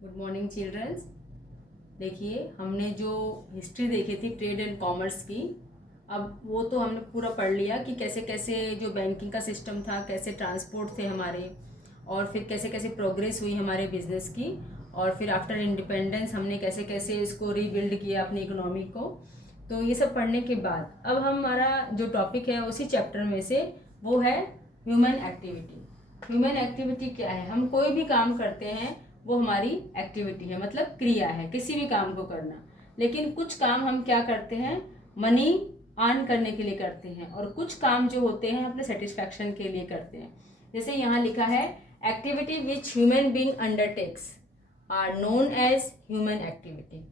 Good morning children's. देखिए, हमने जो हिस्ट्री देखी थी ट्रेड एंड कॉमर्स की, अब वो तो हमने पूरा पढ़ लिया कि कैसे कैसे जो बैंकिंग का सिस्टम था, कैसे ट्रांसपोर्ट थे हमारे, और फिर कैसे कैसे प्रोग्रेस हुई हमारे बिजनेस की, और फिर आफ्टर इंडिपेंडेंस हमने कैसे कैसे इसको रीबिल्ड किया अपनी इकोनॉमी को। तो ये सब पढ़ने के बाद अब हमारा जो टॉपिक है उसी चैप्टर में से वो है ह्यूमन एक्टिविटी। ह्यूमन एक्टिविटी क्या है? हम कोई भी काम करते हैं वो हमारी एक्टिविटी है, मतलब क्रिया है किसी भी काम को करना। लेकिन कुछ काम हम क्या करते हैं, मनी अर्न करने के लिए करते हैं, और कुछ काम जो होते हैं अपने सेटिस्फैक्शन के लिए करते हैं। जैसे यहाँ लिखा है, activity which human being undertakes are known as human activity.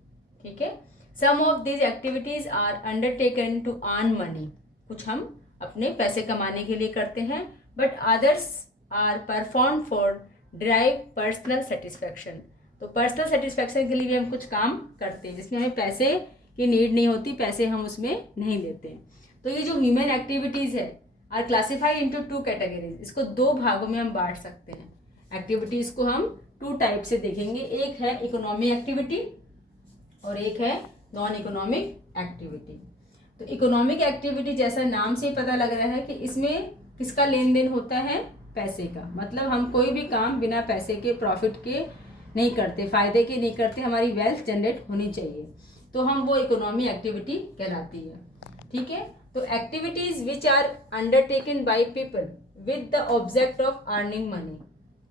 ठीक है, some of this activities are undertaken to earn money. कुछ हम अपने पैसे कमाने के लिए करते हैं, but others are perform for drive personal satisfaction. तो पर्सनल सेटिस्फैक्शन के लिए भी हम कुछ काम करते हैं जिसमें हमें पैसे की नीड नहीं होती, पैसे हम उसमें नहीं लेते हैं। तो ये जो ह्यूमन एक्टिविटीज है are classified into two categories. इसको दो भागों में हम बांट सकते हैं। एक्टिविटीज को हम टू टाइप से देखेंगे, एक है इकोनॉमिक एक्टिविटी और एक है नॉन इकोनॉमिक एक्टिविटी। तो इकोनॉमिक एक्टिविटी जैसा नाम से ही पता लग रहा है कि इसमें किसका लेन देन होता है, पैसे का। मतलब हम कोई भी काम बिना पैसे के, प्रॉफिट के नहीं करते, फायदे के नहीं करते, हमारी वेल्थ जनरेट होनी चाहिए, तो हम वो इकोनॉमिक एक्टिविटी कहलाती है। ठीक है, तो activities which are undertaken by people with the object of earning money.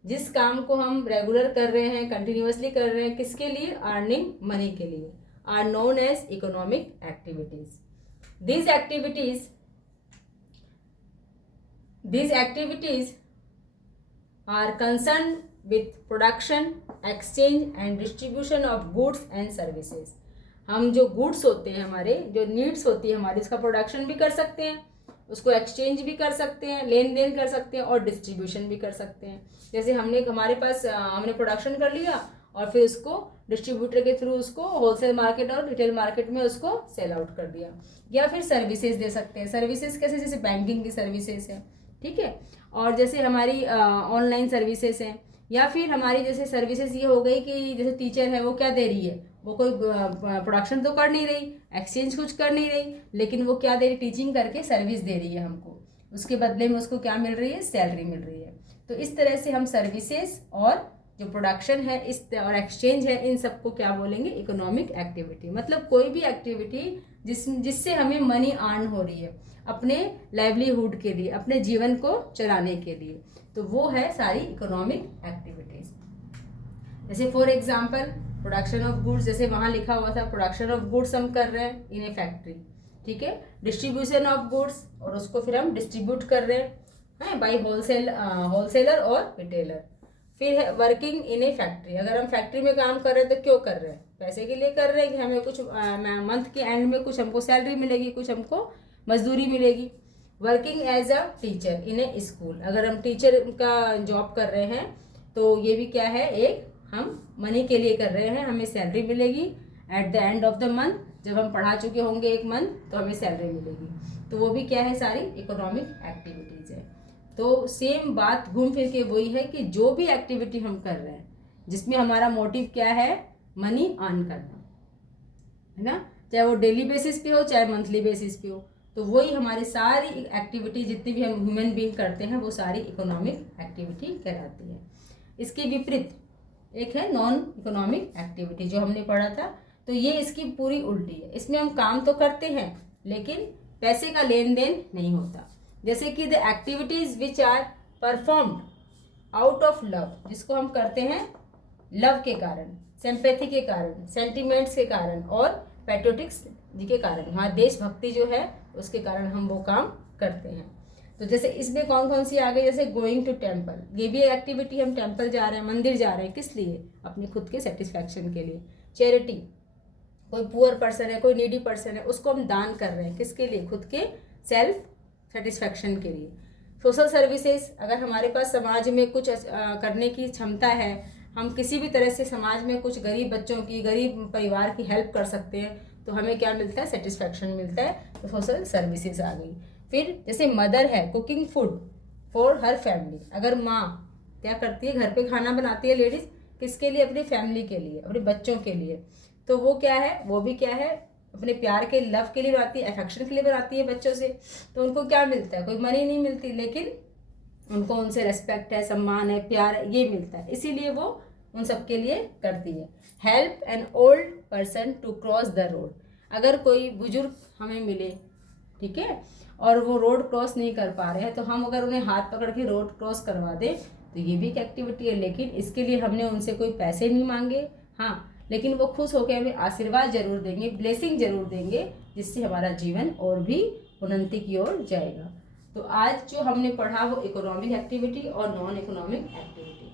जिस काम को हम रेगुलर कर रहे हैं, कंटिन्यूअसली कर रहे हैं, किसके लिए? अर्निंग मनी के लिए, are known as economic activities. these activities these activities are concerned with production, exchange and distribution of goods and services। हम जो गुड्स होते हैं, हमारे जो नीड्स होती है हमारी, उसका प्रोडक्शन भी कर सकते हैं, उसको एक्सचेंज भी कर सकते हैं, लेन देन कर सकते हैं, और डिस्ट्रीब्यूशन भी कर सकते हैं। जैसे हमारे पास हमने प्रोडक्शन कर लिया और फिर उसको डिस्ट्रीब्यूटर के थ्रू उसको होलसेल मार्केट और रिटेल मार्केट में उसको सेल आउट कर दिया। या फिर सर्विसेज दे सकते हैं। सर्विसेज कैसे? जैसे बैंकिंग की सर्विसेज है, ठीक है, और जैसे हमारी ऑनलाइन सर्विसेज हैं, या फिर हमारी जैसे सर्विसेज ये हो गई कि जैसे टीचर है, वो क्या दे रही है, वो कोई प्रोडक्शन तो कर नहीं रही, एक्सचेंज कुछ कर नहीं रही, लेकिन वो क्या दे रही, टीचिंग करके सर्विस दे रही है हमको, उसके बदले में उसको क्या मिल रही है, सैलरी मिल रही है। तो इस तरह से हम सर्विसेज और जो प्रोडक्शन है इस और एक्सचेंज है, इन सबको क्या बोलेंगे, इकोनॉमिक एक्टिविटी। मतलब कोई भी एक्टिविटी जिससे हमें मनी अर्न हो रही है अपने लाइवलीहुड के लिए, अपने जीवन को चलाने के लिए, तो वो है सारी इकोनॉमिक एक्टिविटीज। जैसे for example production of goods, जैसे वहाँ लिखा हुआ था प्रोडक्शन ऑफ गुड्स हम कर रहे हैं इन ए फैक्ट्री, ठीक है। डिस्ट्रीब्यूशन ऑफ गुड्स, और उसको फिर हम डिस्ट्रीब्यूट कर रहे हैं बाई होलसेलर और रिटेलर। फिर है वर्किंग इन ए फैक्ट्री। अगर हम फैक्ट्री में काम कर रहे हैं तो क्यों कर रहे हैं? पैसे के लिए कर रहे हैं कि हमें कुछ मंथ के एंड में कुछ हमको सैलरी मिलेगी, कुछ हमको मजदूरी मिलेगी। Working as a teacher in a school. अगर हम टीचर का जॉब कर रहे हैं तो ये भी क्या है, एक हम मनी के लिए कर रहे हैं, हमें सैलरी मिलेगी at the end of the month. जब हम पढ़ा चुके होंगे एक मंथ तो हमें सैलरी मिलेगी, तो वो भी क्या है, सारी इकोनॉमिक एक्टिविटीज है। तो सेम बात घूम फिर के वही है कि जो भी एक्टिविटी हम कर रहे हैं जिसमें हमारा मोटिव क्या है, मनी अर्न करना, है ना, चाहे वो डेली बेसिस पे हो चाहे मंथली बेसिस पे हो, तो वही हमारी सारी एक्टिविटी जितनी भी हम ह्यूमन बीइंग करते हैं वो सारी इकोनॉमिक एक्टिविटी कहलाती है। इसके विपरीत एक है नॉन इकोनॉमिक एक्टिविटी जो हमने पढ़ा था, तो ये इसकी पूरी उल्टी है। इसमें हम काम तो करते हैं लेकिन पैसे का लेन देन नहीं होता। जैसे कि the activities which are performed out of love, जिसको हम करते हैं लव के कारण, सिंपैथी के कारण, सेंटिमेंट्स के कारण और पैट्रियोटिक्स के कारण, वहाँ देशभक्ति जो है उसके कारण हम वो काम करते हैं। तो जैसे इसमें कौन कौन सी आ गई, जैसे गोइंग टू टेम्पल, ये भी एक्टिविटी, हम टेम्पल जा रहे हैं, मंदिर जा रहे हैं, किस लिए? अपने खुद के सेटिस्फैक्शन के लिए। चैरिटी, कोई पुअर पर्सन है, कोई नीडी पर्सन है, उसको हम दान कर रहे हैं, किसके लिए? खुद के सेल्फ सेटिस्फैक्शन के लिए। सोशल सर्विसेज, अगर हमारे पास समाज में कुछ करने की क्षमता है, हम किसी भी तरह से समाज में कुछ गरीब बच्चों की, गरीब परिवार की हेल्प कर सकते हैं, तो हमें क्या मिलता है, सेटिस्फैक्शन मिलता है, तो सोशल सर्विसेज आ गई। फिर जैसे मदर है, cooking food for her family, अगर माँ क्या करती है, घर पे खाना बनाती है लेडीज, किसके लिए? अपनी फैमिली के लिए, अपने बच्चों के लिए। तो वो क्या है, वो भी क्या है, अपने प्यार के, लव के लिए बनाती है, अफेक्शन के लिए बनाती है बच्चों से। तो उनको क्या मिलता है? कोई मनी नहीं मिलती, लेकिन उनको उनसे रेस्पेक्ट है, सम्मान है, प्यार है, ये मिलता है। इसीलिए वो उन सब के लिए करती है। Help an old person to cross the road. अगर कोई बुजुर्ग हमें मिले, ठीक है, और वो रोड क्रॉस नहीं कर पा रहे हैं, तो हम अगर उन्हें हाथ पकड़ के रोड क्रॉस करवा दें तो ये भी एक एक्टिविटी है। लेकिन इसके लिए हमने उनसे कोई पैसे नहीं मांगे, हाँ, लेकिन वो खुश होकर हमें आशीर्वाद जरूर देंगे, ब्लेसिंग जरूर देंगे, जिससे हमारा जीवन और भी उन्नति की ओर जाएगा। तो आज जो हमने पढ़ा वो इकोनॉमिक एक्टिविटी और नॉन इकोनॉमिक एक्टिविटी।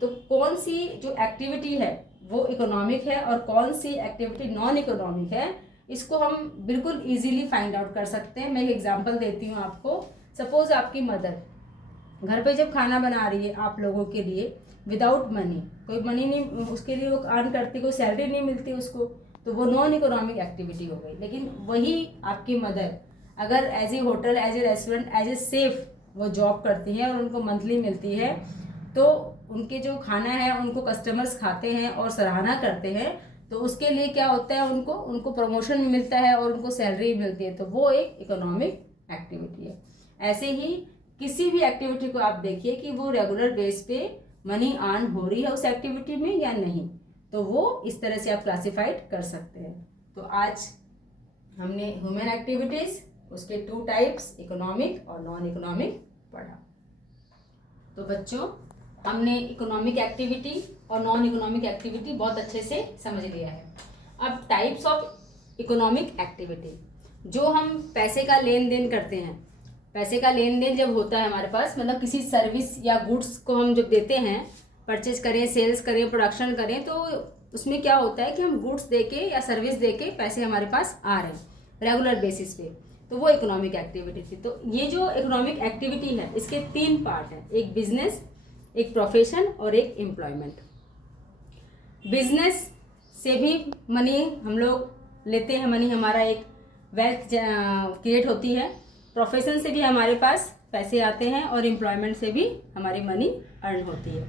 तो कौन सी जो एक्टिविटी है वो इकोनॉमिक है और कौन सी एक्टिविटी नॉन इकोनॉमिक है, इसको हम बिल्कुल इजीली फाइंड आउट कर सकते हैं। मैं एक एग्जांपल देती हूँ आपको। सपोज आपकी मदर घर पे जब खाना बना रही है आप लोगों के लिए विदाउट मनी, कोई मनी नहीं उसके लिए वो अर्न करती, कोई सैलरी नहीं मिलती उसको, तो वो नॉन इकोनॉमिक एक्टिविटी हो गई। लेकिन वही आपकी मदर अगर as a hotel, as a restaurant, as a chef वो जॉब करती हैं और उनको मंथली मिलती है, तो उनके जो खाना है उनको कस्टमर्स खाते हैं और सराहना करते हैं, तो उसके लिए क्या होता है, उनको प्रमोशन मिलता है और उनको सैलरी मिलती है, तो वो एक इकोनॉमिक एक्टिविटी है। ऐसे ही किसी भी एक्टिविटी को आप देखिए कि वो रेगुलर बेस पे मनी अर्न हो रही है उस एक्टिविटी में या नहीं, तो वो इस तरह से आप क्लासिफाइड कर सकते हैं। तो आज हमने ह्यूमन एक्टिविटीज, उसके 2 टाइप्स इकोनॉमिक और नॉन इकोनॉमिक पढ़ा। तो बच्चों हमने इकोनॉमिक एक्टिविटी और नॉन इकोनॉमिक एक्टिविटी बहुत अच्छे से समझ लिया है। अब टाइप्स ऑफ इकोनॉमिक एक्टिविटी, जो हम पैसे का लेन देन करते हैं, पैसे का लेन देन जब होता है हमारे पास, मतलब किसी सर्विस या गुड्स को हम जब देते हैं, परचेज करें, सेल्स करें, प्रोडक्शन करें, तो उसमें क्या होता है कि हम गुड्स देके या सर्विस देके पैसे हमारे पास आ रहे हैं रेगुलर बेसिस पे, तो वो इकोनॉमिक एक्टिविटी थी। तो ये जो इकोनॉमिक एक्टिविटी है इसके 3 पार्ट हैं, एक बिजनेस, एक प्रोफेशन और एक एम्प्लॉयमेंट। बिजनेस से भी मनी हम लोग लेते हैं, मनी हमारा एक वेल्थ क्रिएट होती है। प्रोफेशन से भी हमारे पास पैसे आते हैं और एम्प्लॉयमेंट से भी हमारी मनी अर्न होती है।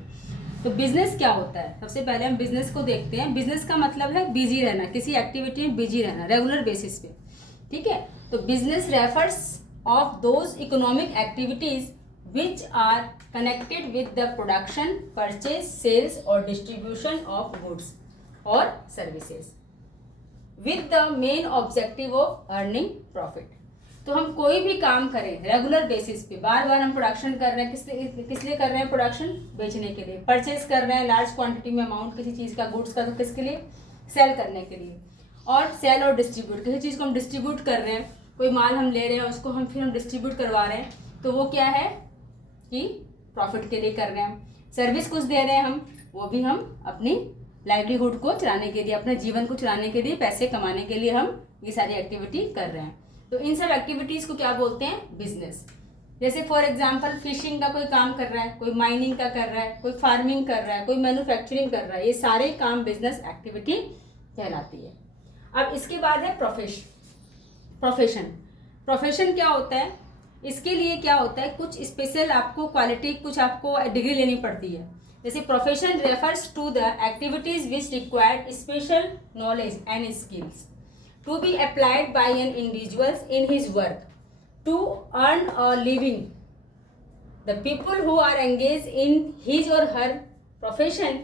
तो बिजनेस क्या होता है, सबसे पहले हम बिजनेस को देखते हैं। बिजनेस का मतलब है बिजी रहना, किसी एक्टिविटी में बिजी रहना रेगुलर बेसिस पे, ठीक है। तो business refers of those economic activities which are connected with the production, purchase, sales or distribution of goods or services with the main objective of earning profit। तो हम कोई भी काम करें रेगुलर बेसिस पे, बार बार हम प्रोडक्शन कर रहे हैं, किस लिए कर रहे हैं? प्रोडक्शन बेचने के लिए। परचेज कर रहे हैं लार्ज क्वांटिटी में अमाउंट किसी चीज़ का, गुड्स का, तो किसके लिए? सेल करने के लिए। और सेल और डिस्ट्रीब्यूट, किसी चीज़ को हम डिस्ट्रीब्यूट कर रहे हैं, कोई माल हम ले रहे हैं उसको हम फिर डिस्ट्रीब्यूट करवा रहे हैं, तो वो क्या है कि प्रॉफिट के लिए कर रहे हैं हम। सर्विस कुछ दे रहे हैं हम, वो भी हम अपनी लाइवलीहुड को चलाने के लिए, अपने जीवन को चलाने के लिए, पैसे कमाने के लिए हम ये सारी एक्टिविटी कर रहे हैं। तो इन सब एक्टिविटीज़ को क्या बोलते हैं? बिजनेस। जैसे फॉर एग्जांपल फिशिंग का कोई काम कर रहा है, कोई माइनिंग का कर रहा है, कोई फार्मिंग कर रहा है, कोई मैन्युफैक्चरिंग कर रहा है, ये सारे काम बिजनेस एक्टिविटी कहलाती है। अब इसके बाद है प्रोफेशन। प्रोफेशन क्या होता है? इसके लिए क्या होता है, कुछ स्पेशल आपको क्वालिटी, कुछ आपको डिग्री लेनी पड़ती है। जैसे profession refers to the activities which required special knowledge and skills to be applied by an individual in his work to earn a living. The people who are engage in his or her profession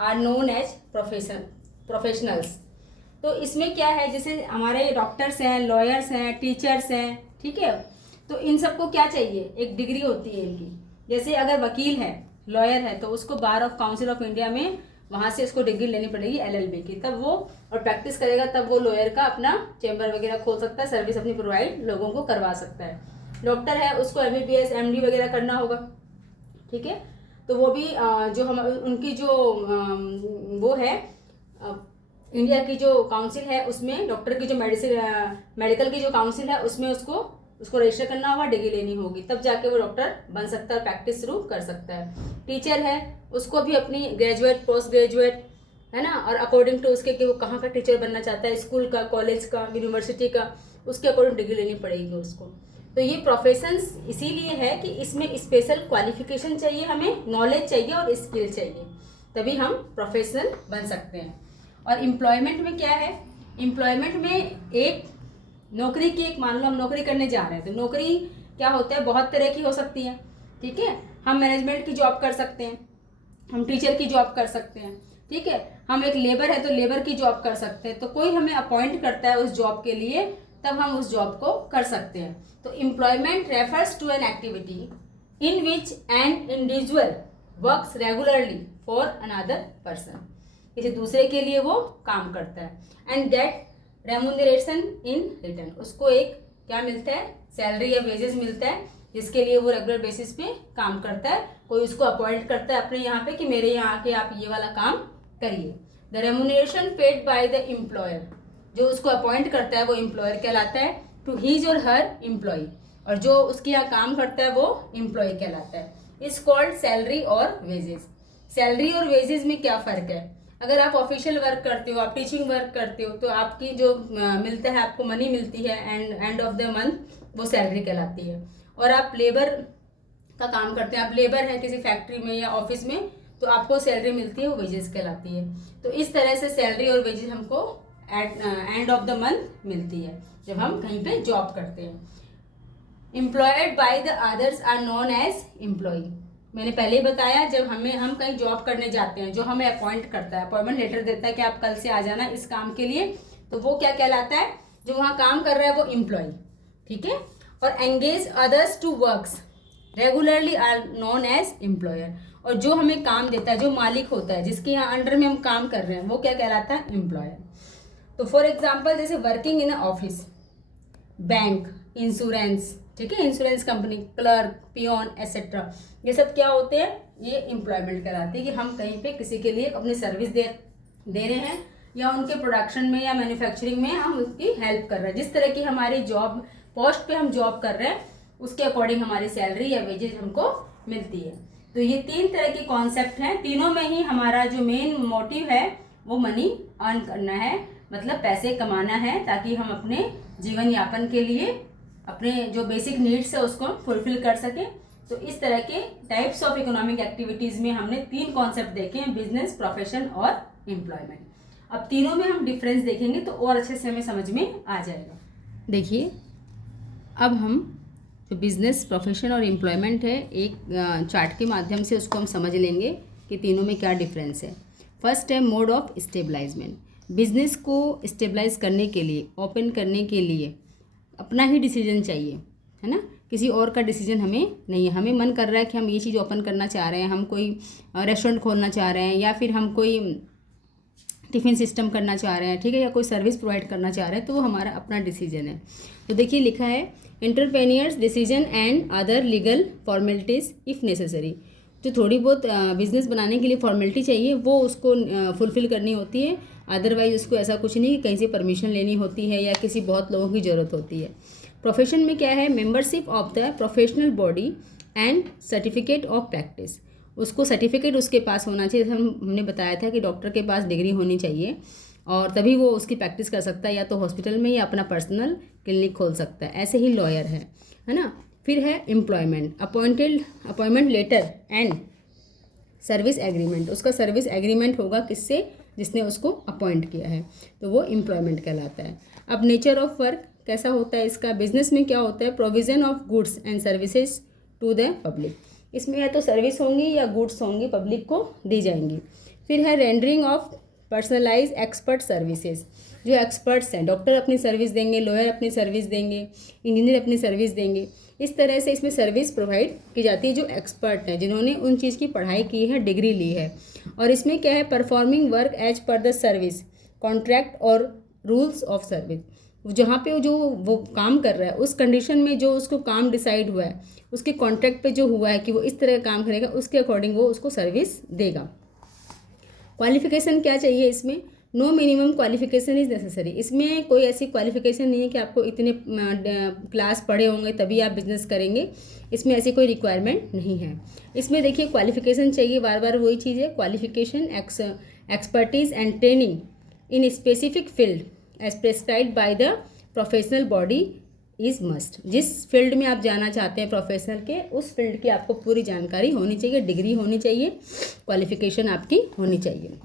are known as professionals. तो इसमें क्या है, जैसे हमारे doctors हैं, lawyers हैं, teachers हैं, ठीक है, तो इन सबको क्या चाहिए? एक डिग्री होती है इनकी। जैसे अगर वकील है, लॉयर है, तो उसको बार ऑफ काउंसिल ऑफ इंडिया में वहाँ से उसको डिग्री लेनी पड़ेगी LLB की, तब वो और प्रैक्टिस करेगा, तब वो लॉयर का अपना चैम्बर वगैरह खोल सकता है, सर्विस अपनी प्रोवाइड लोगों को करवा सकता है। डॉक्टर है, उसको MBBS MD वगैरह करना होगा, ठीक है, तो वो भी जो हम उनकी जो वो है इंडिया की जो काउंसिल है उसमें, डॉक्टर की जो मेडिकल की जो काउंसिल है उसमें उसको रजिस्टर करना होगा, डिग्री लेनी होगी, तब जाके वो डॉक्टर बन सकता है, प्रैक्टिस शुरू कर सकता है। टीचर है, उसको भी अपनी ग्रेजुएट, पोस्ट ग्रेजुएट, है ना, और अकॉर्डिंग टू उसके कि वो कहाँ का टीचर बनना चाहता है, स्कूल का, कॉलेज का, यूनिवर्सिटी का, उसके अकॉर्डिंग डिग्री लेनी पड़ेगी उसको। तो ये प्रोफेशंस इसीलिए है कि इसमें स्पेशल क्वालिफिकेशन चाहिए, हमें नॉलेज चाहिए और स्किल चाहिए। तभी हम प्रोफेशनल बन सकते हैं। और एम्प्लॉयमेंट में क्या है, एम्प्लॉयमेंट में एक नौकरी की, एक मान लो हम नौकरी करने जा रहे हैं, तो नौकरी क्या होता है, बहुत तरह की हो सकती है, ठीक है। हम मैनेजमेंट की जॉब कर सकते हैं, हम टीचर की जॉब कर सकते हैं, ठीक है। हम एक लेबर है तो लेबर की जॉब कर सकते हैं। तो कोई हमें अपॉइंट करता है उस जॉब के लिए, तब हम उस जॉब को कर सकते हैं। तो employment refers to an activity in which an individual works regularly for another person, किसी दूसरे के लिए वो काम करता है, and get remuneration in return, उसको एक क्या मिलता है, सैलरी या वेजेस मिलता है, जिसके लिए वो रेगुलर बेसिस पे काम करता है। कोई उसको अपॉइंट करता है अपने यहाँ पे कि मेरे यहाँ आके आप ये वाला काम करिए। The remuneration paid by the employer, जो उसको अपॉइंट करता है वो एम्प्लॉयर कहलाता है, टू हीज और हर एम्प्लॉय, और जो उसके यहाँ काम करता है वो एम्प्लॉय कहलाता है। इज कॉल्ड सैलरी और वेजेस। सैलरी और वेजेस में क्या फ़र्क है, अगर आप ऑफिशियल वर्क करते हो, आप टीचिंग वर्क करते हो, तो आपकी जो मिलता है, आपको मनी मिलती है एंड ऑफ द मंथ, वो सैलरी कहलाती है। और आप लेबर का काम करते हैं, आप लेबर हैं किसी फैक्ट्री में या ऑफिस में, तो आपको सैलरी मिलती है, वो वेजेस कहलाती है। तो इस तरह से सैलरी और वेजेस हमको एंड ऑफ द मंथ मिलती है जब हम कहीं पे जॉब करते हैं। Employed by the others are known as employee. मैंने पहले ही बताया, जब हम कहीं जॉब करने जाते हैं, जो हमें अपॉइंट करता है, अपॉइंटमेंट लेटर देता है कि आप कल से आ जाना इस काम के लिए, तो वो क्या कहलाता है, जो वहाँ काम कर रहा है वो एम्प्लॉय, ठीक है। और engage others to works regularly are known as employer, और जो हमें काम देता है, जो मालिक होता है, जिसके यहाँ अंडर में हम काम कर रहे हैं, वो क्या कहलाता है, एम्प्लॉयर। तो फॉर एग्जाम्पल, जैसे working in office, bank, insurance, ठीक है, insurance company, clerk, peon etcetera, ये सब क्या होते हैं, ये एम्प्लॉयमेंट कहलाते हैं कि हम कहीं पे किसी के लिए अपनी सर्विस दे रहे हैं, या उनके प्रोडक्शन में या मैन्युफैक्चरिंग में हम उसकी हेल्प कर रहे हैं। जिस तरह की हमारी जॉब पोस्ट पे हम जॉब कर रहे हैं, उसके अकॉर्डिंग हमारी सैलरी या वेजेज हमको मिलती है। तो ये 3 तरह के कॉन्सेप्ट हैं, तीनों में ही हमारा जो मेन मोटिव है वो मनी अर्न करना है, मतलब पैसे कमाना है, ताकि हम अपने जीवन यापन के लिए अपने जो बेसिक नीड्स है उसको फुलफिल कर सकें। तो इस तरह के टाइप्स ऑफ इकोनॉमिक एक्टिविटीज़ में हमने 3 कॉन्सेप्ट देखे हैं, बिजनेस, प्रोफेशन और एम्प्लॉयमेंट। अब तीनों में हम डिफरेंस देखेंगे तो और अच्छे से हमें समझ में आ जाएगा। देखिए, अब हम जो बिजनेस, प्रोफेशन और एम्प्लॉयमेंट है, एक चार्ट के माध्यम से उसको हम समझ लेंगे कि तीनों में क्या डिफरेंस है। फर्स्ट है मोड ऑफ स्टेबलाइजमेंट। बिजनेस को स्टेबलाइज करने के लिए, ओपन करने के लिए अपना ही डिसीजन चाहिए, है ना, किसी और का डिसीजन हमें नहीं है। हमें मन कर रहा है कि हम ये चीज़ ओपन करना चाह रहे हैं, हम कोई रेस्टोरेंट खोलना चाह रहे हैं, या फिर हम कोई टिफ़िन सिस्टम करना चाह रहे हैं, ठीक है, या कोई सर्विस प्रोवाइड करना चाह रहे हैं, तो वो हमारा अपना डिसीजन है। तो देखिए लिखा है, entrepreneurs decision and other legal formalities if necessary. जो थोड़ी बहुत बिजनेस बनाने के लिए फॉर्मेलिटी चाहिए वो उसको फुलफ़िल करनी होती है, अदरवाइज उसको ऐसा कुछ नहीं कि कहीं से परमिशन लेनी होती है या किसी बहुत लोगों की ज़रूरत होती है। प्रोफेशन में क्या है, membership of the professional body and certificate of practice. उसको सर्टिफिकेट उसके पास होना चाहिए, जैसे हमने बताया था कि डॉक्टर के पास डिग्री होनी चाहिए और तभी वो उसकी प्रैक्टिस कर सकता है, या तो हॉस्पिटल में या अपना पर्सनल क्लिनिक खोल सकता है। ऐसे ही लॉयर है ना। फिर है employment, appointment letter and service agreement. उसका सर्विस एग्रीमेंट होगा किससे, जिसने उसको अपॉइंट किया है, तो वो एम्प्लॉयमेंट कहलाता है। अब नेचर ऑफ वर्क कैसा होता है इसका, बिजनेस में क्या होता है, provision of goods and services to the public. इसमें या तो सर्विस होंगी या गुड्स होंगी, पब्लिक को दी जाएंगी। फिर है rendering of personalise expert services. जो एक्सपर्ट्स हैं, डॉक्टर अपनी सर्विस देंगे, लॉयर अपनी सर्विस देंगे, इंजीनियर अपनी सर्विस देंगे। इस तरह से इसमें सर्विस प्रोवाइड की जाती है जो एक्सपर्ट हैं, जिन्होंने उन चीज़ की पढ़ाई की है, डिग्री ली है। और इसमें क्या है, performing work as per the service contract और रूल्स ऑफ सर्विस। जहाँ पे जो वो काम कर रहा है उस कंडीशन में जो उसको काम डिसाइड हुआ है, उसके कॉन्ट्रैक्ट पे जो हुआ है कि वो इस तरह का काम करेगा, उसके अकॉर्डिंग वो उसको सर्विस देगा। क्वालिफिकेशन क्या चाहिए इसमें, no minimum qualification is necessary. इसमें कोई ऐसी क्वालिफिकेशन नहीं है कि आपको इतने क्लास पढ़े होंगे तभी आप बिजनेस करेंगे, इसमें ऐसी कोई रिक्वायरमेंट नहीं है। इसमें देखिए क्वालिफिकेशन चाहिए, बार बार वही चीज़ है, qualification, expertise and training in specific field as prescribed by the professional body is must. जिस फील्ड में आप जाना चाहते हैं प्रोफेशनल के, उस फील्ड की आपको पूरी जानकारी होनी चाहिए, डिग्री होनी चाहिए, क्वालिफिकेशन आपकी होनी चाहिए।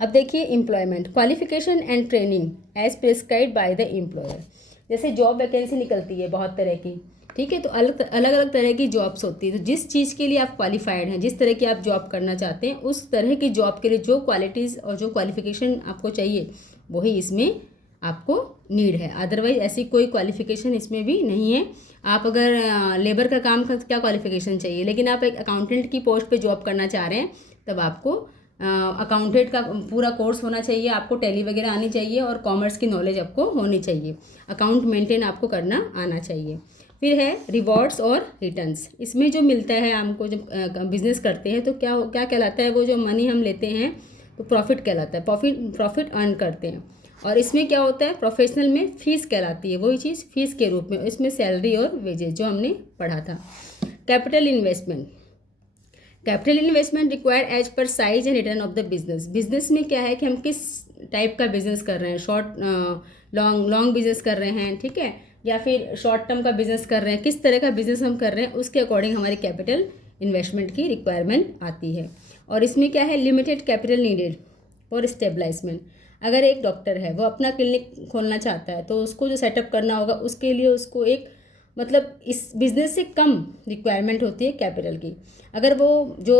अब देखिए employment, qualification and training as prescribed by the employer. जैसे जॉब वैकेंसी निकलती है बहुत तरह की, ठीक है, तो अलग अलग तरह की जॉब्स होती है। तो जिस चीज़ के लिए आप क्वालिफाइड हैं, जिस तरह की आप जॉब करना चाहते हैं, उस तरह की जॉब के लिए जो क्वालिटीज़ और जो क्वालिफिकेशन आपको चाहिए वही इसमें आपको नीड है। अदरवाइज ऐसी कोई क्वालिफिकेशन इसमें भी नहीं है। आप अगर लेबर का काम का क्या क्वालिफिकेशन चाहिए, लेकिन आप एक अकाउंटेंट की पोस्ट पे जॉब करना चाह रहे हैं, तब आपको अकाउंटेंट का पूरा कोर्स होना चाहिए, आपको टैली वगैरह आनी चाहिए और कॉमर्स की नॉलेज आपको होनी चाहिए, अकाउंट मेंटेन आपको करना आना चाहिए। फिर है रिवॉर्ड्स और रिटर्न्स। इसमें जो मिलता है हमको जब बिजनेस करते हैं तो क्या क्या कहलाता है, वो जो मनी हम लेते हैं तो प्रॉफिट कहलाता है, प्रॉफिट अर्न करते हैं। और इसमें क्या होता है, प्रोफेशनल में फीस कहलाती है, वही चीज़ फीस के रूप में, इसमें सैलरी और वेजेस जो हमने पढ़ा था। Capital investment, capital investment required as per size and return of the business. Business में क्या है कि हम किस टाइप का बिजनेस कर रहे हैं, शॉर्ट लॉन्ग बिजनेस कर रहे हैं, ठीक है, या फिर शॉर्ट टर्म का बिजनेस कर रहे हैं, किस तरह का बिजनेस हम कर रहे हैं, उसके अकॉर्डिंग हमारी कैपिटल इन्वेस्टमेंट की रिक्वायरमेंट आती है। और इसमें क्या है, limited capital needed for establishment. अगर एक डॉक्टर है वो अपना क्लिनिक खोलना चाहता है तो उसको जो सेटअप करना होगा उसके लिए उसको एक मतलब इस बिज़नेस से कम रिक्वायरमेंट होती है कैपिटल की। अगर वो जो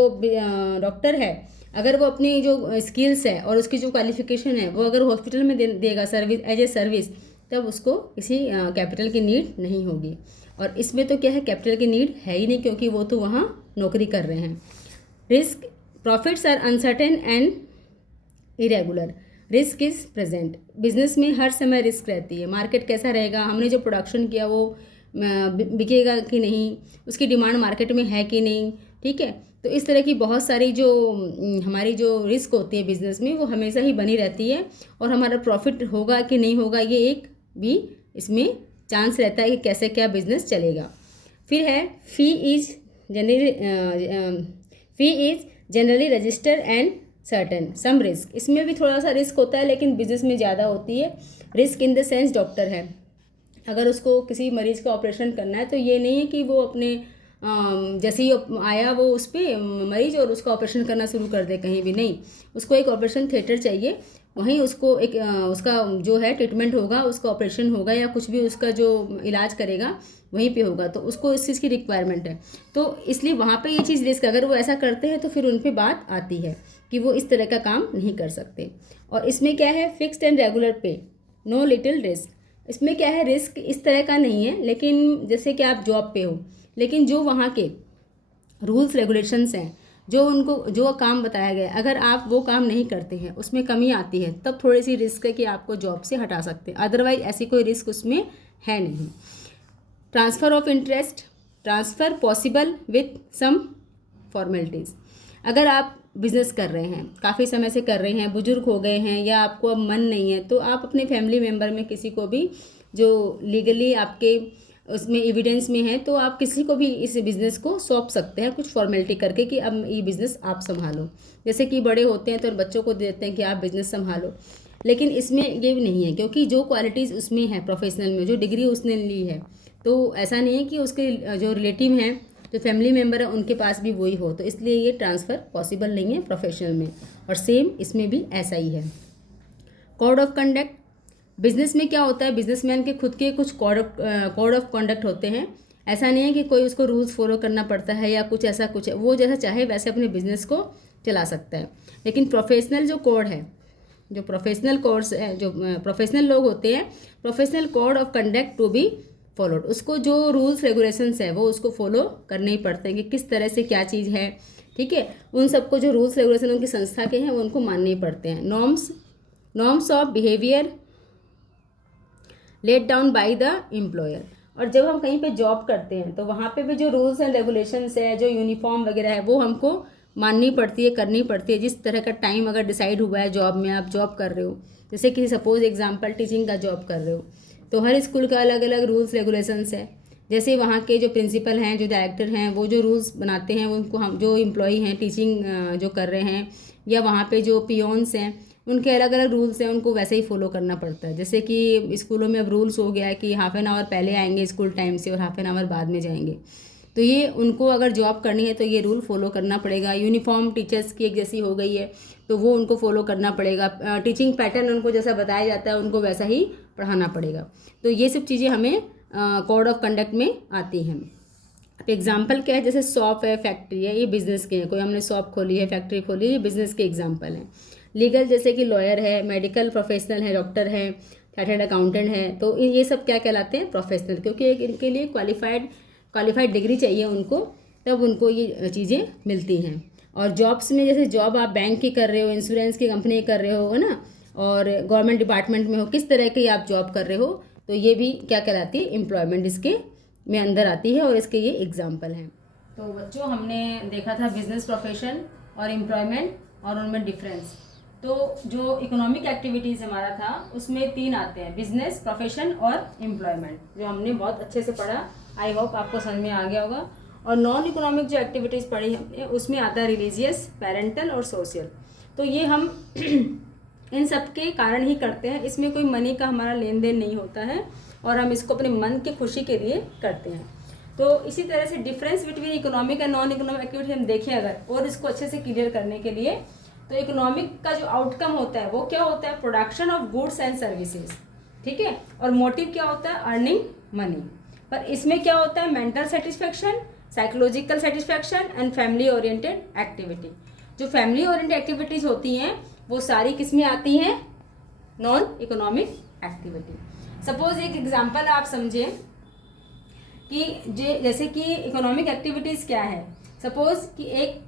डॉक्टर है, अगर वो अपनी जो स्किल्स है और उसकी जो क्वालिफिकेशन है वो अगर हॉस्पिटल में देगा सर्विस एज ए सर्विस, तब उसको किसी कैपिटल की नीड नहीं होगी। और इसमें तो क्या है, कैपिटल की नीड है ही नहीं, क्योंकि वो तो वहाँ नौकरी कर रहे हैं। Risk, profits are uncertain and irregular, risk is present. Business में हर समय रिस्क रहती है, मार्केट कैसा रहेगा, हमने जो प्रोडक्शन किया वो बिकेगा कि नहीं, उसकी डिमांड मार्केट में है कि नहीं, ठीक है। तो इस तरह की बहुत सारी जो हमारी जो रिस्क होती है बिज़नेस में, वो हमेशा ही बनी रहती है। और हमारा प्रॉफिट होगा कि नहीं होगा, ये एक भी इसमें चांस रहता है कि कैसे क्या बिजनेस चलेगा। फिर है fee is generally register and certain some risk. इसमें भी थोड़ा सा रिस्क होता है, लेकिन बिजनेस में ज़्यादा होती है। Risk in the sense, doctor है, अगर उसको किसी मरीज़ का ऑपरेशन करना है तो ये नहीं है कि वो अपने जैसे ही आया वो उस पर मरीज़ और उसका ऑपरेशन करना शुरू कर दे, कहीं भी नहीं। उसको एक ऑपरेशन थिएटर चाहिए, वहीं उसको एक उसका जो है ट्रीटमेंट होगा, उसका ऑपरेशन होगा या कुछ भी उसका जो इलाज करेगा वहीं पे होगा, तो उसको इस चीज़ की रिक्वायरमेंट है। तो इसलिए वहाँ पे ये चीज़ रिस्क, अगर वो ऐसा करते हैं तो फिर उन पे बात आती है कि वो इस तरह का काम नहीं कर सकते। और इसमें क्या है, फिक्स्ड एंड रेगुलर पे, नो लिटिल रिस्क। इसमें क्या है, रिस्क इस तरह का नहीं है, लेकिन जैसे कि आप जॉब पे हो, लेकिन जो वहाँ के रूल्स रेगुलेशंस हैं, जो उनको जो काम बताया गया है, अगर आप वो काम नहीं करते हैं, उसमें कमी आती है, तब थोड़ी सी रिस्क है कि आपको जॉब से हटा सकते हैं, अदरवाइज ऐसी कोई रिस्क उसमें है नहीं। Transfer of interest, transfer possible with some formalities. अगर आप बिज़नेस कर रहे हैं, काफ़ी समय से कर रहे हैं, बुजुर्ग हो गए हैं या आपको अब मन नहीं है, तो आप अपने फैमिली मेम्बर में किसी को भी जो लीगली आपके उसमें एविडेंस में है, तो आप किसी को भी इस बिज़नेस को सौंप सकते हैं कुछ फॉर्मेलिटी करके कि अब ये बिज़नेस आप संभालो। जैसे कि बड़े होते हैं तो बच्चों को देते हैं कि आप बिज़नेस संभालो, लेकिन इसमें ये भी नहीं है, क्योंकि जो क्वालिटीज़ उसमें है प्रोफेशनल में, जो डिग्री उसने ली है, तो ऐसा नहीं है कि उसके जो रिलेटिव हैं, जो फैमिली मेम्बर है, उनके पास भी वही हो, तो इसलिए ये ट्रांसफ़र पॉसिबल नहीं है प्रोफेशनल में। और सेम इसमें भी ऐसा ही है। कोड ऑफ कंडक्ट, बिजनेस में क्या होता है, बिजनेसमैन के खुद के कुछ कोड ऑफ कंडक्ट होते हैं। ऐसा नहीं है कि कोई उसको रूल्स फॉलो करना पड़ता है या कुछ ऐसा कुछ है, वो जैसा चाहे वैसे अपने बिजनेस को चला सकता है। लेकिन प्रोफेशनल जो कोड है, जो प्रोफेशनल कोड्स है, जो प्रोफेशनल लोग होते हैं, professional code of conduct to be followed, उसको जो रूल्स रेगुलेशंस है वो उसको फॉलो करने ही पड़ते हैं कि किस तरह से क्या चीज़ है, ठीक है। उन सबको जो रूल्स रेगुलेशन उनकी संस्था के हैं वो उनको मानने ही पड़ते हैं। Norms of behaviour let down by the employer. और जब हम कहीं पे जॉब करते हैं तो वहाँ पे भी जो रूल्स एंड रेगुलेशंस है, जो यूनिफॉर्म वगैरह है, वो हमको माननी पड़ती है, करनी पड़ती है। जिस तरह का टाइम अगर डिसाइड हुआ है जॉब में, आप जॉब कर रहे हो, जैसे कि सपोज एग्जांपल टीचिंग का जॉब कर रहे हो, तो हर स्कूल का अलग अलग रूल्स रेगुलेशंस है। जैसे वहाँ के जो प्रिंसिपल हैं, जो डायरेक्टर हैं, वो जो रूल्स बनाते हैं उनको हम जो एम्प्लॉई हैं टीचिंग जो कर रहे हैं, या वहाँ पे जो पियोन्स हैं उनके अलग अलग रूल्स हैं, उनको वैसे ही फॉलो करना पड़ता है। जैसे कि स्कूलों में अब रूल्स हो गया है कि हाफ़ एन आवर पहले आएंगे स्कूल टाइम से और हाफ़ एन आवर बाद में जाएंगे। तो ये उनको अगर जॉब करनी है तो ये रूल फॉलो करना पड़ेगा। यूनिफॉर्म टीचर्स की एक जैसी हो गई है तो वो उनको फॉलो करना पड़ेगा। टीचिंग पैटर्न उनको जैसा बताया जाता है उनको वैसा ही पढ़ाना पड़ेगा। तो ये सब चीज़ें हमें कोड ऑफ कंडक्ट में आती हैं। अब एग्जाम्पल क्या है, जैसे शॉप है, फैक्ट्री है, ये बिजनेस के हैं। कोई हमने शॉप खोली है, फैक्ट्री खोली है, ये बिजनेस के एग्जाम्पल हैं। लीगल जैसे कि लॉयर है, मेडिकल प्रोफेशनल है, डॉक्टर है, चार्टर्ड अकाउंटेंट है, तो ये सब क्या कहलाते हैं, प्रोफेशनल, क्योंकि इनके लिए क्वालिफाइड डिग्री चाहिए उनको, तब उनको ये चीज़ें मिलती हैं। और जॉब्स में जैसे जॉब आप बैंक की कर रहे हो, इंश्योरेंस की कंपनी कर रहे हो, है ना, और गवर्नमेंट डिपार्टमेंट में हो, किस तरह की आप जॉब कर रहे हो, तो ये भी क्या कहलाती है, एम्प्लॉयमेंट इसके में अंदर आती है और इसके ये एग्जाम्पल हैं। तो बच्चों हमने देखा था बिजनेस, प्रोफेशन और एम्प्लॉयमेंट और उनमें डिफरेंस। तो जो इकोनॉमिक एक्टिविटीज़ हमारा था उसमें 3 आते हैं, बिजनेस, प्रोफेशन और एम्प्लॉयमेंट, जो हमने बहुत अच्छे से पढ़ा। आई होप आपको समझ में आ गया होगा। और नॉन इकोनॉमिक जो एक्टिविटीज़ पढ़ी हमने उसमें आता है रिलीजियस, पेरेंटल और सोशल। तो ये हम इन सब के कारण ही करते हैं, इसमें कोई मनी का हमारा लेन देन नहीं होता है और हम इसको अपने मन की खुशी के लिए करते हैं। तो इसी तरह से difference between economic and non economic activity हम देखें अगर, और इसको अच्छे से क्लियर करने के लिए, तो इकोनॉमिक का जो आउटकम होता है वो क्या होता है, production of goods and services, ठीक है। और मोटिव क्या होता है, अर्निंग मनी। पर इसमें क्या होता है, mental satisfaction, psychological satisfaction and family oriented activity. जो फैमिली ओरिएंटेड एक्टिविटीज़ होती हैं वो सारी किस में आती हैं, नॉन इकोनॉमिक एक्टिविटी। सपोज एक एग्जांपल आप समझें कि जैसे कि इकोनॉमिक एक्टिविटीज़ क्या है। सपोज कि एक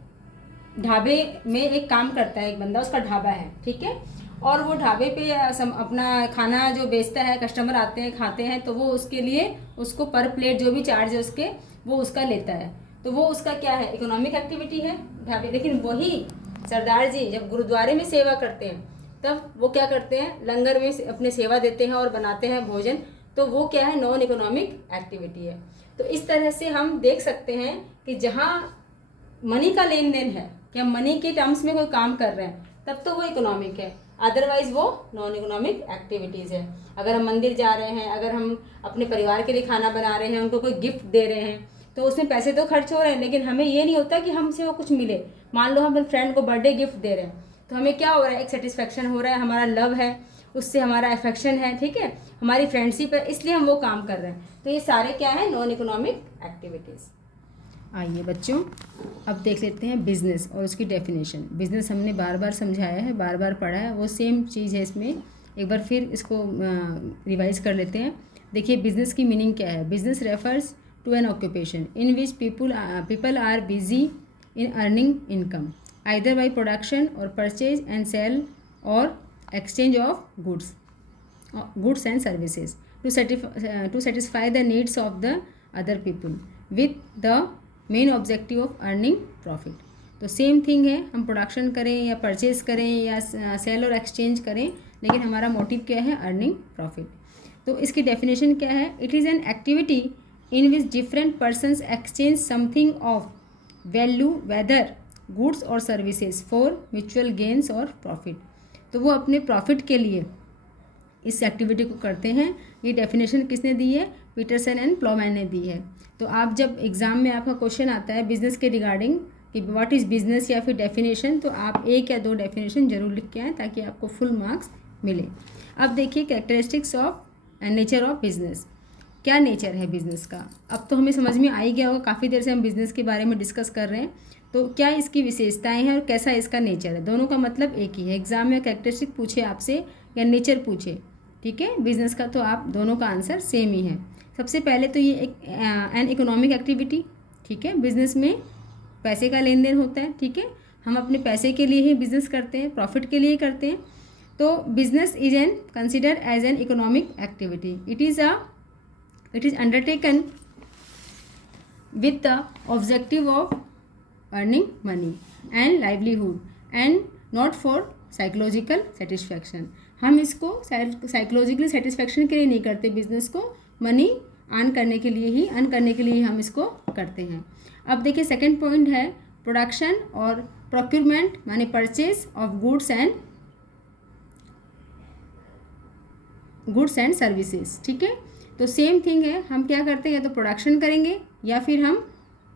ढाबे में एक काम करता है एक बंदा, उसका ढाबा है, ठीक है, और वो ढाबे पे अपना खाना जो बेचता है, कस्टमर आते हैं खाते हैं, तो वो उसके लिए उसको पर प्लेट जो भी चार्ज है उसके, वो उसका लेता है। तो वो उसका क्या है, इकोनॉमिक एक्टिविटी है ढाबे। लेकिन वही सरदार जी जब गुरुद्वारे में सेवा करते हैं तब वो क्या करते हैं, लंगर में अपने सेवा देते हैं और बनाते हैं भोजन, तो वो क्या है, नॉन इकोनॉमिक एक्टिविटी है। तो इस तरह से हम देख सकते हैं कि जहाँ मनी का लेन देन है, कि हम मनी के टर्म्स में कोई काम कर रहे हैं, तब तो वो इकोनॉमिक है, अदरवाइज वो नॉन इकोनॉमिक एक्टिविटीज़ है। अगर हम मंदिर जा रहे हैं, अगर हम अपने परिवार के लिए खाना बना रहे हैं, उनको कोई गिफ्ट दे रहे हैं, तो उसमें पैसे तो खर्च हो रहे हैं, लेकिन हमें ये नहीं होता कि हमसे वो कुछ मिले। मान लो हम अपने फ्रेंड को बर्थडे गिफ्ट दे रहे हैं, तो हमें क्या हो रहा है, एक सेटिस्फेक्शन हो रहा है, हमारा लव है उससे, हमारा अफेक्शन है, ठीक है, हमारी फ्रेंडशिप है, इसलिए हम वो काम कर रहे हैं। तो ये सारे क्या है, नॉन इकोनॉमिक एक्टिविटीज़। आइए बच्चों अब देख लेते हैं बिज़नेस और उसकी डेफिनेशन। बिज़नेस हमने बार बार समझाया है, बार बार पढ़ा है, वो सेम चीज़ है इसमें, एक बार फिर इसको रिवाइज कर लेते हैं। देखिए बिज़नेस की मीनिंग क्या है। Business refers to an occupation in which people are busy in earning income either by production और परचेज एंड सेल और exchange of goods and services to satisfy the needs of the other people with the main objective of earning profit। तो same thing है, हम production करें या purchase करें या cell और एक्सचेंज करें, लेकिन हमारा मोटिव क्या है, अर्निंग प्रॉफिट। तो इसकी डेफिनेशन क्या है, it is an activity in which different persons exchange something of value whether goods और सर्विसेज फॉर म्यूचुअल गेन्स और प्रॉफिट। तो वो अपने प्रॉफिट के लिए इस एक्टिविटी को करते हैं। ये डेफिनेशन किसने दी है, पीटरसन एंड प्लॉमैन ने दी है। तो आप जब एग्ज़ाम में आपका क्वेश्चन आता है बिज़नेस के रिगार्डिंग कि व्हाट इज़ बिज़नेस या फिर डेफिनेशन, तो आप 1 या 2 डेफिनेशन जरूर लिख के आएँ ताकि आपको फुल मार्क्स मिले। अब देखिए characteristics of and nature of business, क्या नेचर है बिज़नेस का। अब तो हमें समझ में आ ही गया होगा, काफ़ी देर से हम बिज़नेस के बारे में डिस्कस कर रहे हैं। तो क्या इसकी विशेषताएं हैं और कैसा इसका नेचर है, दोनों का मतलब एक ही है। एग्जाम में कैरेक्टरिस्टिक पूछे आपसे या नेचर पूछे, ठीक है, बिजनेस का, तो आप दोनों का आंसर सेम ही है। सबसे पहले तो ये एक एन इकोनॉमिक एक्टिविटी, ठीक है, बिजनेस में पैसे का लेन देन होता है, ठीक है, हम अपने पैसे के लिए ही बिजनेस करते हैं, प्रॉफिट के लिए करते हैं। तो business is an considered as an economic activity. It is undertaken with the objective of earning money and livelihood and not for psychological satisfaction। हम इसको साइकोलॉजिकली सेटिस्फैक्शन के लिए नहीं करते, बिजनेस को मनी अर्न करने के लिए ही हम इसको करते हैं। अब देखिए सेकंड पॉइंट है प्रोडक्शन और प्रोक्यूरमेंट, माने purchase of goods and goods and services, ठीक है। तो सेम थिंग है, हम क्या करते हैं, या तो प्रोडक्शन करेंगे या फिर हम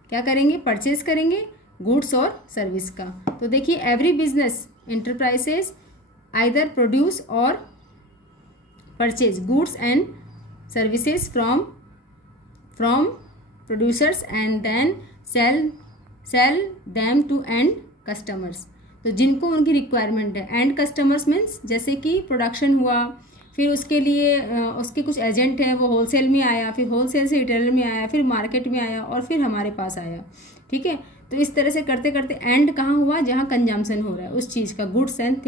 क्या करेंगे, परचेज करेंगे गुड्स और सर्विस का। तो देखिए every business enterprises either produce or purchase goods and services from producers and then sell them to end customers. तो जिनको उनकी रिक्वायरमेंट है, एंड कस्टमर्स मीन्स जैसे कि प्रोडक्शन हुआ, फिर उसके लिए उसके कुछ एजेंट हैं, वो होलसेल में आया, फिर होलसेल से रिटेलर में आया, फिर मार्केट में आया और फिर हमारे पास आया, ठीक है। तो इस तरह से करते करते एंड कहाँ हुआ, जहाँ कंजम्पशन हो रहा है उस चीज़ का, गुड्स एंड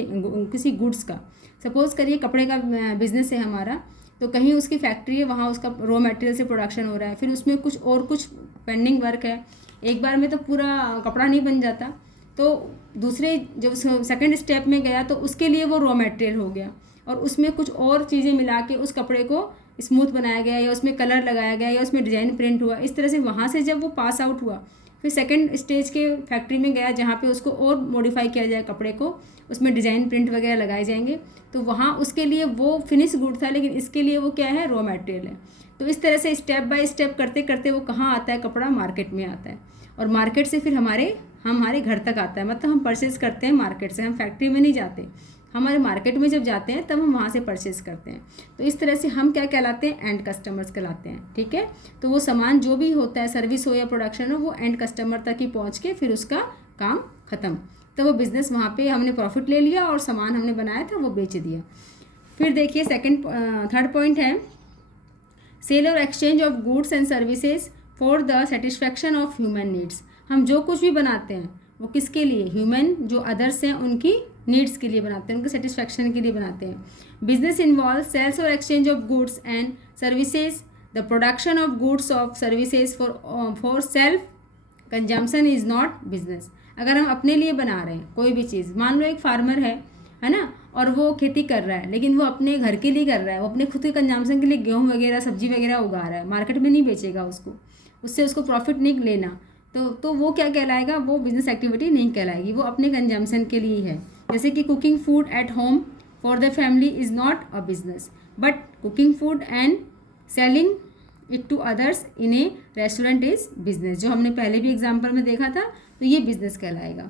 किसी गुड्स का। सपोज़ करिए कपड़े का बिजनेस है हमारा, तो कहीं उसकी फैक्ट्री है, वहाँ उसका रॉ मटेरियल से प्रोडक्शन हो रहा है, फिर उसमें कुछ पेंडिंग वर्क है, एक बार में तो पूरा कपड़ा नहीं बन जाता, तो दूसरे जब सेकंड स्टेप में गया तो उसके लिए वो रॉ मटेरियल हो गया और उसमें कुछ और चीज़ें मिला के उस कपड़े को स्मूथ बनाया गया या उसमें कलर लगाया गया या उसमें डिज़ाइन प्रिंट हुआ। इस तरह से वहाँ से जब वो पास आउट हुआ, फिर सेकंड स्टेज के फैक्ट्री में गया जहाँ पे उसको और मॉडिफाई किया जाए कपड़े को, उसमें डिज़ाइन प्रिंट वगैरह लगाए जाएंगे, तो वहाँ उसके लिए वो फिनिश गुड था, लेकिन इसके लिए वो क्या है, रॉ मटेरियल है। तो इस तरह से स्टेप बाय स्टेप करते करते वो कहाँ आता है, कपड़ा मार्केट में आता है और मार्केट से फिर हमारे घर तक आता है। मतलब हम परचेज़ करते हैं मार्केट से, हम फैक्ट्री में नहीं जाते, हमारे मार्केट में जब जाते हैं तब हम वहाँ से परचेज़ करते हैं। तो इस तरह से हम क्या कहलाते हैं, एंड कस्टमर्स कहलाते हैं, ठीक है। तो वो सामान जो भी होता है, सर्विस हो या प्रोडक्शन हो, वो एंड कस्टमर तक ही पहुँच के फिर उसका काम ख़त्म। तो वो बिज़नेस वहाँ पे हमने प्रॉफिट ले लिया और सामान हमने बनाया था वो बेच दिया। फिर देखिए थर्ड पॉइंट है सेल और exchange of goods and services for the satisfaction of human needs. हम जो कुछ भी बनाते हैं वो किसके लिए, ह्यूमन जो अदर्स हैं उनकी नीड्स के लिए बनाते हैं, उनके सेटिस्फैक्शन के लिए बनाते हैं। बिजनेस इन्वॉल्व सेल्स और exchange of goods and services, the production of goods of services for self consumption is not business. अगर हम अपने लिए बना रहे हैं कोई भी चीज़, मान लो एक फार्मर है ना, और वो खेती कर रहा है, लेकिन वो अपने घर के लिए कर रहा है, वो अपने खुद के कंजम्पशन के लिए गेहूँ वगैरह सब्जी वगैरह उगा रहा है, मार्केट में नहीं बेचेगा उससे उसको प्रॉफिट नहीं लेना, तो वो क्या कहलाएगा, वो बिजनेस एक्टिविटी नहीं कहलाएगी, वो अपने कंजम्पशन के लिए है। जैसे कि cooking food at home for the family is not a business, but cooking food and selling it to others in a restaurant is business, जो हमने पहले भी एग्जाम्पल में देखा था, तो ये बिजनेस कहलाएगा।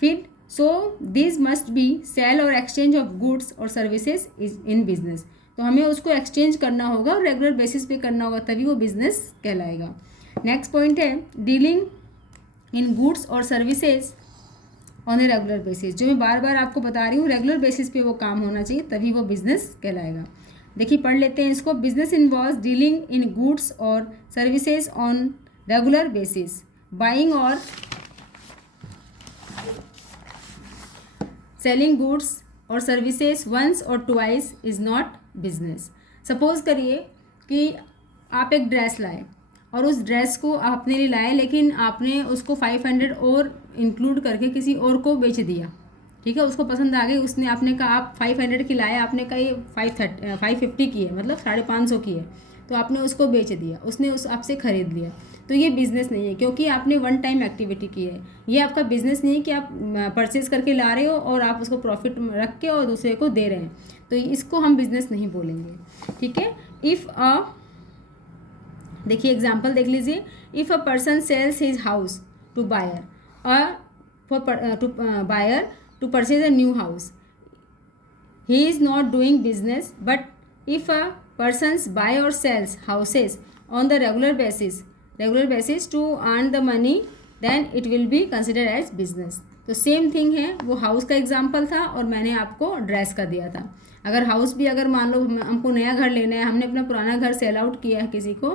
फिर so this must be sale और एक्सचेंज ऑफ गुड्स और सर्विसेज इज इन बिजनेस। तो हमें उसको एक्सचेंज करना होगा और रेगुलर बेसिस पे करना होगा, तभी वो बिजनेस कहलाएगा। नेक्स्ट पॉइंट है डीलिंग इन गुड्स और services on a regular basis. जो मैं बार बार आपको बता रही हूँ, रेगुलर बेसिस पे वो काम होना चाहिए, तभी वो बिजनेस कहलाएगा। देखिए पढ़ लेते हैं इसको। Business involves dealing in goods और services on regular basis. Buying और सेलिंग गुड्स और services once or twice is not business. Suppose करिए कि आप एक ड्रेस लाए और उस ड्रेस को आप अपने लिए लाए, लेकिन आपने उसको 500 और इंक्लूड करके किसी और को बेच दिया, ठीक है। उसको पसंद आ गई, उसने आपने कहा आप 500 की लाए, आपने कहा ये 550 की है, मतलब 550 की है, तो आपने उसको बेच दिया, उसने आपसे ख़रीद लिया। तो ये बिज़नेस नहीं है, क्योंकि आपने वन टाइम एक्टिविटी की है। ये आपका बिज़नेस नहीं है कि आप परचेज़ करके ला रहे हो और आप उसको प्रॉफिट रख के और दूसरे को दे रहे हैं, तो इसको हम बिज़नेस नहीं बोलेंगे, ठीक है। देखिए एग्जाम्पल देख लीजिए। If a person sells his house to buyer to purchase a new house, he is not doing business. But if a persons buy or sells houses on the regular basis to earn the money, then it will be considered as business. तो same thing है, वो house का example था और मैंने आपको dress का दिया था। अगर हाउस भी, अगर मान लो हमको नया घर लेना है, हमने अपना पुराना घर सेल आउट किया है किसी को,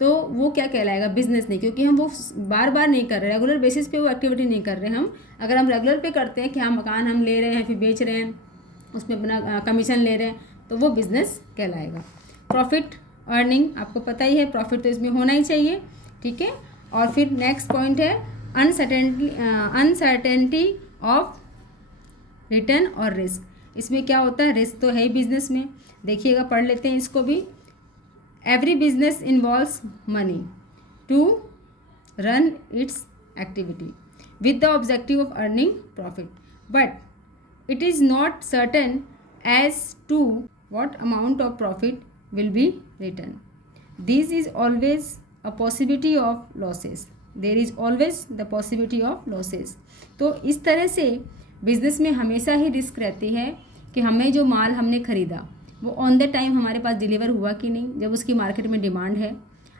तो वो क्या कहलाएगा, बिजनेस नहीं, क्योंकि हम वो बार बार नहीं कर रहे, रेगुलर बेसिस पे वो एक्टिविटी नहीं कर रहे हम। अगर हम रेगुलर पे करते हैं कि हाँ मकान हम ले रहे हैं फिर बेच रहे हैं, उसमें अपना कमीशन ले रहे हैं, तो वो बिज़नेस कहलाएगा। प्रॉफिट अर्निंग आपको पता ही है, प्रॉफिट तो इसमें होना ही चाहिए, ठीक है। और फिर नेक्स्ट पॉइंट है अनसर्टेनिटी ऑफ रिटर्न और रिस्क। इसमें क्या होता है, रिस्क तो है ही बिजनेस में, देखिएगा पढ़ लेते हैं इसको भी। Every business involves money to run its activity with the objective of earning profit, but it is not certain as to what amount of profit will be returned. This is always a possibility of losses. There is always the possibility of losses. तो इस तरह से business में हमेशा ही risk रहती है कि हमें जो माल हमने ख़रीदा वो ऑन द टाइम हमारे पास डिलीवर हुआ कि नहीं, जब उसकी मार्केट में डिमांड है।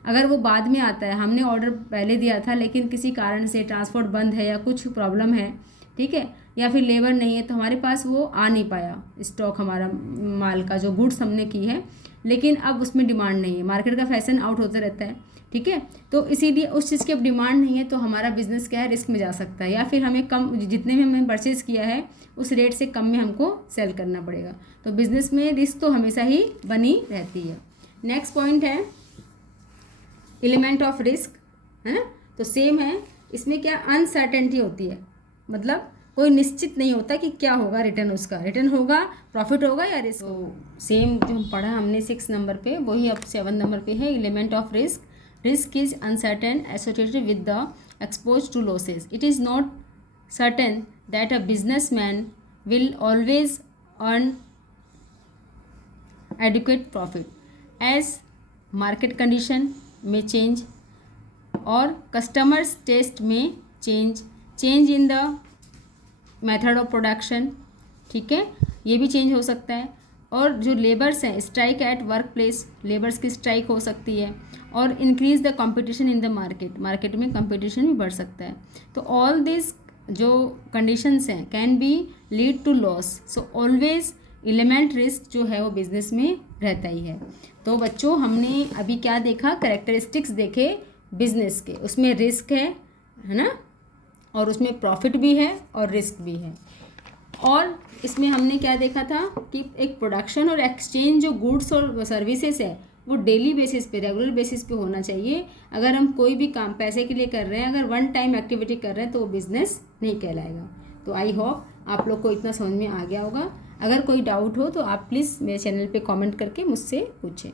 अगर वो बाद में आता है, हमने ऑर्डर पहले दिया था लेकिन किसी कारण से ट्रांसपोर्ट बंद है या कुछ प्रॉब्लम है, ठीक है, या फिर लेबर नहीं है, तो हमारे पास वो आ नहीं पाया स्टॉक, हमारा माल का जो गुड्स हमने की है, लेकिन अब उसमें डिमांड नहीं है। मार्केट का फैशन आउट होता रहता है, ठीक है, तो इसीलिए उस चीज़ की अब डिमांड नहीं है, तो हमारा बिजनेस क्या है, रिस्क में जा सकता है, या फिर हमें कम, जितने में हमने परचेज़ किया है उस रेट से कम में हमको सेल करना पड़ेगा। तो बिज़नेस में रिस्क तो हमेशा ही बनी रहती है। नेक्स्ट पॉइंट है एलिमेंट ऑफ रिस्क, है ना। तो सेम है, इसमें क्या अनसर्टेनिटी होती है, मतलब कोई निश्चित नहीं होता कि क्या होगा रिटर्न, उसका रिटर्न होगा, प्रॉफिट होगा या रिस्क। तो सेम जो हम पढ़ा हमने 6 नंबर पे, वही अब 7 नंबर पे है element of risk. Risk is uncertain associated with the exposed to losses. It is not certain that a businessman will always earn adequate profit, as market condition may change और customers taste may change in the method of production, ठीक है, ये भी change हो सकता है। और जो लेबर्स हैं, strike at work place, labours की स्ट्राइक हो सकती है। और increase the competition in the market में कंपटीशन भी बढ़ सकता है। तो ऑल दिस जो कंडीशंस हैं can be lead to loss. So always element risk जो है वो बिजनेस में रहता ही है। तो बच्चों हमने अभी क्या देखा, कैरेक्टरिस्टिक्स देखे बिजनेस के, उसमें रिस्क है ना, और उसमें प्रॉफिट भी है और रिस्क भी है। और इसमें हमने क्या देखा था कि एक प्रोडक्शन और एक्सचेंज जो गुड्स और सर्विसेज है वो डेली बेसिस पे, रेगुलर बेसिस पे होना चाहिए। अगर हम कोई भी काम पैसे के लिए कर रहे हैं, अगर वन टाइम एक्टिविटी कर रहे हैं तो वो बिज़नेस नहीं कहलाएगा। तो आई होप आप लोग को इतना समझ में आ गया होगा। अगर कोई डाउट हो तो आप प्लीज़ मेरे चैनल पे कमेंट करके मुझसे पूछें।